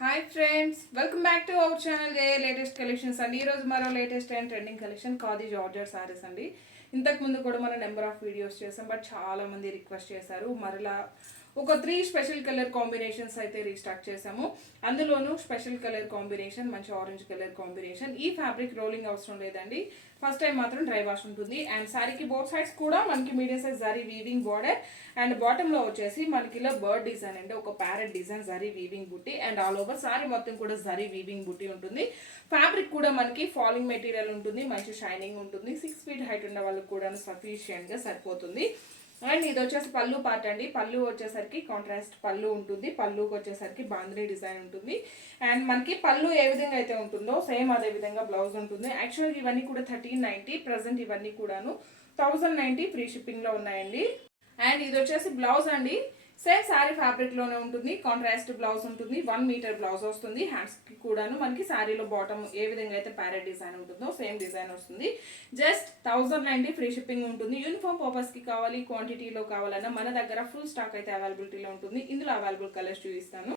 Hi friends, welcome back to our channel A latest collections అండి. ఈరోజు మరో latest and trending collection khadi georgette saris అండి. ఇంతకు ముందు కూడా మనం నెంబర్ ఆఫ్ వీడియోస్ చేసాం, బట్ చాలా మంది రిక్వెస్ట్ చేశారు. మరలా ఒక 3 స్పెషల్ కలర్ కాంబినేషన్స్ అయితే రీస్టాక్ చేసాము. అందులోనూ స్పెషల్ కలర్ కాంబినేషన్ మంచి ఆరెంజ్ కలర్ కాంబినేషన్. ఈ ఫ్యాబ్రిక్ రోలింగ్ అవసరం లేదండి, ఫస్ట్ టైం మాత్రం డ్రై వాష్ ఉంటుంది. అండ్ శారీకి బోత్ సైడ్స్ కూడా మనకి medium size zari weaving border and బాటంలో వచ్చేసి మనకి ఇలా బర్డ్ డిజైన్ అంటే ఒక ప్యారెట్ డిజైన్ జరీ వీవింగ్ బుట్టి అండ్ ఆల్ ఓవర్ శారీ మొత్తం కూడా జరీ వీవింగ్ బుట్టి ఉంటుంది. ఫ్యాబ్రిక్ కూడా మనకి ఫాలింగ్ మెటీరియల్ ఉంటుంది, మంచి షైనింగ్ ఉంటుంది. 6 ఫీట్ హైట్ ఉన్న వాళ్ళకి కూడా సఫిషియెంట్గా సరిపోతుంది. అండ్ ఇది వచ్చేసి పళ్ళు పార్ట్ అండి. పళ్ళు వచ్చేసరికి కాంట్రాస్ట్ పళ్ళు ఉంటుంది. పళ్ళుకి వచ్చేసరికి బాందిని డిజైన్ ఉంటుంది. అండ్ మనకి పళ్ళు ఏ విధంగా అయితే ఉంటుందో సేమ్ అదే విధంగా బ్లౌజ్ ఉంటుంది. యాక్చువల్గా ఇవన్నీ కూడా 1390, ప్రజెంట్ ఇవన్నీ కూడాను 1090 ఫ్రీ షిప్పింగ్లో ఉన్నాయండి. అండ్ ఇది వచ్చేసి బ్లౌజ్ అండి. సేమ్ శారీ ఫ్యాబ్రిక్ లోనే ఉంటుంది, కాంట్రాస్ట్ బ్లౌజ్ ఉంటుంది. 1 మీటర్ బ్లౌజ్ వస్తుంది. హ్యాండ్స్ కి కూడాను మనకి శారీలో బాటమ్ ఏ విధంగా అయితే ప్యారెట్ డిజైన్ ఉంటుందో సేమ్ డిజైన్ వస్తుంది. జస్ట్ 1090 ఫ్రీ షిప్పింగ్ ఉంటుంది. యూనిఫామ్ పర్పస్ కి కావాలి, క్వాంటిటీలో కావాలన్నా మన దగ్గర ఫుల్ స్టాక్ అయితే అవైలబిలిటీలో ఉంటుంది. ఇందులో అవైలబుల్ కలర్స్ చూపిస్తాను.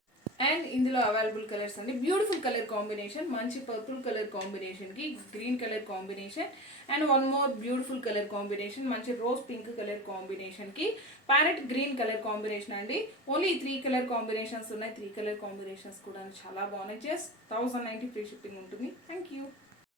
అండ్ ఇందులో అవైలబుల్ కలర్స్ అండి, బ్యూటిఫుల్ కలర్ కాంబినేషన్, మంచి పర్పుల్ కలర్ కాంబినేషన్ కి green colour combination and one more beautiful colour combination, మంచి రోజ్ పింక్ కలర్ కాంబినేషన్ కి ప్యారెట్ గ్రీన్ కలర్ కాంబినేషన్ అండి. ఓన్లీ 3 కలర్ కాంబినేషన్స్ ఉన్నాయి. 3 colour combinations కూడా చాలా బాగున్నాయి. జస్ట్ 1090 ఫ్రీ షిప్పింగ్ ఉంటుంది. Thank you.